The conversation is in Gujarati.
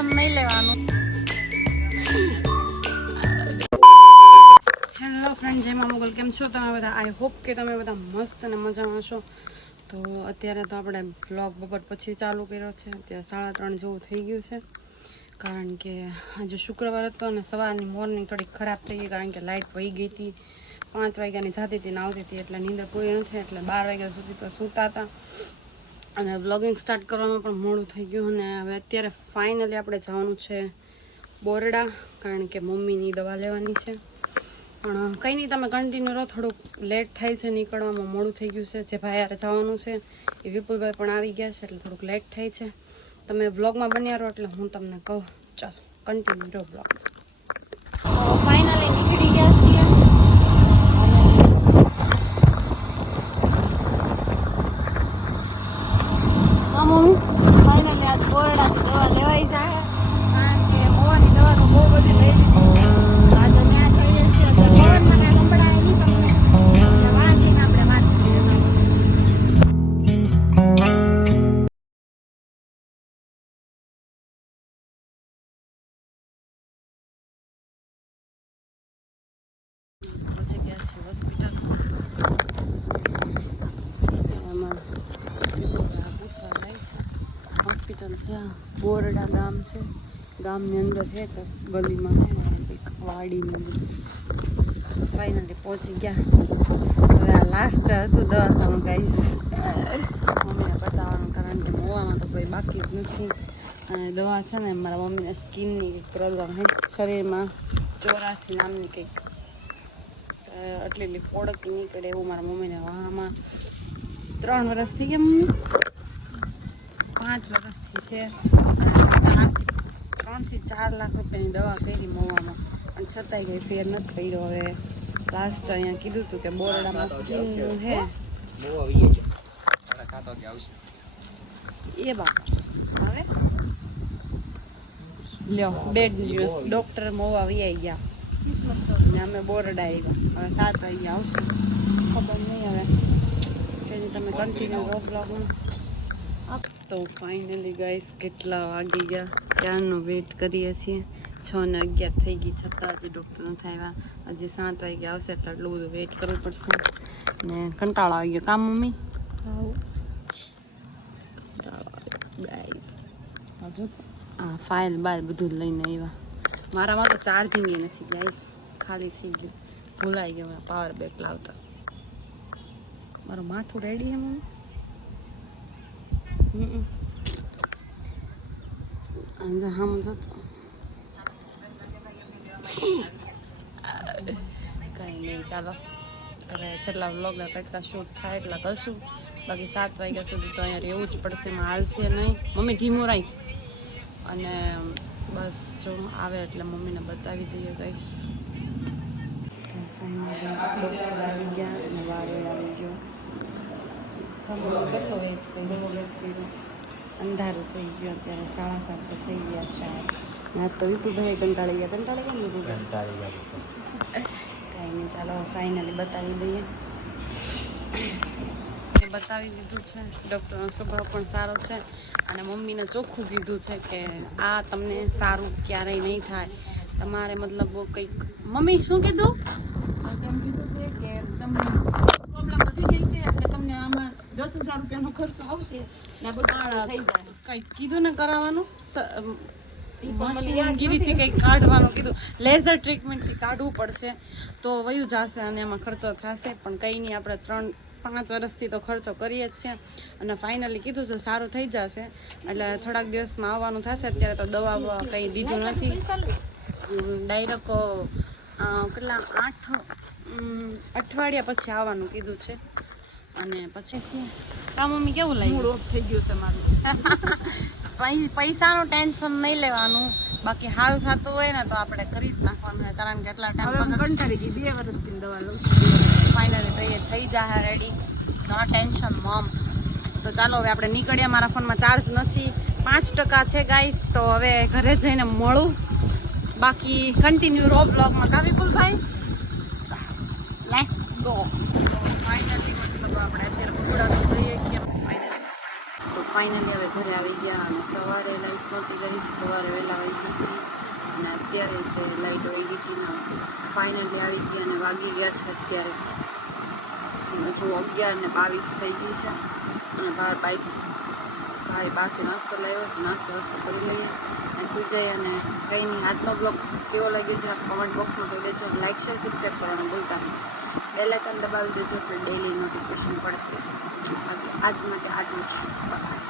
ટેન્શન નહીં લેવાનું. હેલો ફ્રેન્ડ, જય મા મોગલ. કેમ છો તમે બધા? આઈ હોપ કે તમે બધા મસ્ત અને મજામાં છો. તો અત્યારે તો આપણે વ્લોગ બપોર પછી ચાલુ કર્યો છે. અત્યારે 3:30 જેવું થઈ ગયું છે, કારણ કે આજે શુક્રવાર હતો અને સવારની મોર્નિંગ થોડી ખરાબ થઈ ગઈ, કારણ કે લાઇટ વહી ગઈ હતી. 5 વાગ્યાની જતી હતી ને આવતી હતી, એટલે નીંદર પૂરી નથી, એટલે 12 વાગ્યા સુધી તો સૂતા હતા અને વ્લોગિંગ સ્ટાર્ટ કરવામાં પણ મોડું થઈ ગયું. અને હવે અત્યારે ફાઇનલી આપણે જવાનું છે બોરડા, કારણ કે મમ્મીની દવા લેવાની છે. પણ કંઈ નહીં, તમે કન્ટિન્યુ રહો. થોડુંક લેટ થાય છે, નીકળવામાં મોડું થઈ ગયું છે. જે ભાઈ યારે જવાનું છે એ વિપુલભાઈ પણ આવી ગયા છે, એટલે થોડુંક લેટ થાય છે. તમે વ્લોગમાં બન્યા રહો એટલે હું તમને કહું. ચાલો કન્ટિન્યુ રહો વ્લોગમાં. તો ફાઇનલી નીકળી ગયા છીએ. હા મમ્મી, ફાઇનલી આજ બોરડાથી દવા લેવાઈ જાય, કારણ કે મોવાની દવા તો બહુ બધી લઈ લીધી. આજે ત્યાં જઈએ છીએ, મોહન મને સંભળાય નહીં તમને, એટલે વાંચીને આપણે વાત કરીએ. પહોંચી ગયા છે હોસ્પિટલ. એમાં પૂછવા જાય છે. હોસ્પિટલ છે, બોરડા ગામ છે. ગામની અંદર છે, તો ગલીમાં છે ને કંઈક વાડીની બધું. ફાઇનલી પહોંચી ગયા. હવે આ લાસ્ટ હતું દવાખાનું ગાઈસ, મમ્મીને બતાવવાનું, કારણ કે મોવામાં તો કોઈ બાકી જ નથી. અને દવા છે ને મારા મમ્મીને સ્કિનની કંઈક પ્રોબ્લેમ છે શરીરમાં, 84 નામની કંઈક એટલી ફોડક નીકળે એવું મારા મમ્મીને વાહમાં 3 વર્ષ થઈ ગયા. મમ્મી 5 વર્ષથી છે. 3 થી 4 લાખ રૂપિયાની દવા કરી મોવામાં, પણ છતાંય કંઈ ફેર નથી પડ્યો. હવે લાસ્ટ અહીંયા કીધું હતું કે બોરડામાં સ્કીનનું છે. એ બાપા, હવે લ્યો બેડ ન્યૂઝ, ડૉક્ટર મોવા વી ગયા ને અમે બોરડા આવ્યા. હવે 7 વાગે આવશું, ખબર નહીં હવે કે તમે કન્ટિન્યુ રહો બ્લોગમાં. તો ફાઇનલી ગાઈસ કેટલા વાગી ગયા, ત્યારનો વેઇટ કરીએ છીએ. 6 ને 11 થઈ ગઈ, છતાં હજી ડૉક્ટર નથી આવ્યા. હજી 7 વાગે આવશે, એટલે આટલું બધું વેઇટ કરવું પડશે. ને કંટાળો આવી ગયો કામ મમ્મી? ગાઈસ હજુ હા ફાઇલ બાય બધું લઈને આવ્યા. મારામાં તો ચાર્જિંગ એ નથી ગાઈસ, ખાલી થઈ ગયું, ભૂલાઈ ગયો પાવર બેક લાવતા. મારું માથું રેડી હે મમ્મી? હા જતો કંઈ નહીં. ચાલો હવે જેટલા વ્લોગના કેટલા શૂટ થાય એટલા કરશું. બાકી 7 વાગ્યા સુધી તો અહીંયા રહેવું જ પડશે, એમાં હાલશે નહીં. મમ્મી ધીમું રહી. અને બસ જો આવે એટલે મમ્મીને બતાવી દઈએ ગાઈસ. ડૉક્ટર આવી ગયા અને વારો આવી ગયો. કેટલો વેઇટ કર્યો, અંધારું થઈ ગયું. અત્યારે 7:30 તો થઈ ગયા 4. ના તો વિપુલભાઈ કંટાળી ગયા. કંટાળી ગયા. કાંઈ નહીં, ચાલો ફાઇનલી બતાવી દઈએ. બતાવી દીધું છે. ડૉક્ટરનો સ્વભાવ પણ સારો છે અને મમ્મીને ચોખ્ખું કીધું છે કે આ તમને સારું ક્યારેય નહીં થાય. તમારે મતલબ કંઈક, મમ્મી શું કીધું? એમ કીધું છે કે તમને પ્રોબ્લેમ વધી ગઈ છે, એટલે તમને આમાં 10,000 રૂપિયાનો ખર્ચો આવશે ને બધું થઈ જાય. કંઈક કીધું ને કરાવવાનું, મશીનગીરીથી કંઈક કાઢવાનું કીધું. લેઝર ટ્રીટમેન્ટથી કાઢવું પડશે તો વયું જશે અને એમાં ખર્ચો થશે. પણ કંઈ નહીં, આપણે 3-5 વર્ષથી તો ખર્ચો કરીએ જ છે. અને ફાઇનલી કીધું છે સારું થઈ જશે, એટલે થોડાક દિવસમાં આવવાનું થશે. અત્યારે તો દવા કંઈ દીધું નથી, ડાયરેક્ટ કેટલા 8 અઠવાડિયા પછી આવવાનું કીધું છે. અને પછી કા મમ્મી કેવું લાગ્યું? મૂડ ઓફ થઈ ગયું છે મારું. પૈસાનું ટેન્શન નહીં લેવાનું, બાકી સારું થતું હોય ને તો આપણે કરી જ નાખવાનું છે, કારણ કે એટલા ટાઈમ કંટાળી ગઈ. 2 વર્ષથી દવા લઉં. ફાઇનલી તો એ થઈ જાય રેડી, નો ટેન્શન મમ. તો ચાલો હવે આપણે નીકળીએ. મારા ફોનમાં ચાર્જ નથી, 5% છે ગાઈસ. તો હવે ઘરે જઈને મળું. બાકી કન્ટિન્યુ રો બ્લોગમાં. કા વિપુલભાઈ? Let's go. ફાઇનલી મતલબ આપણે અત્યારે બોરડા તો જઈએ કે ફાઇનલી તો તો ફાઇનલી હવે ઘરે આવી ગયા અને સવારે લાઈટ નહોતી ગઈ, સવારે વહેલા આવી ગઈ હતી અને અત્યારે તે લાઈટ આવી ગઈ હતી ને ફાઇનલી આવી ગઈ અને વાગી ગયા છે અત્યારે હજુ 11:22 થઈ ગઈ છે અને ભાઈ બહારથી નાસ્તો લાવ્યો, નાસ્તો કરી લઈએ અને સુઈ જઈએ. અને કંઈ નહીં, આજનો બ્લોગ કેવો લાગે છે કમેન્ટ બોક્સમાં કહી દેજો. લાઈક શેર સબસ્ક્રાઈબ કરવાનું ભૂલતા નહીં, બેલ આઇકન દબાવી દેજો એટલે ડેઈલી નોટિફિકેશન પડશે. આજ માટે આટલું જ.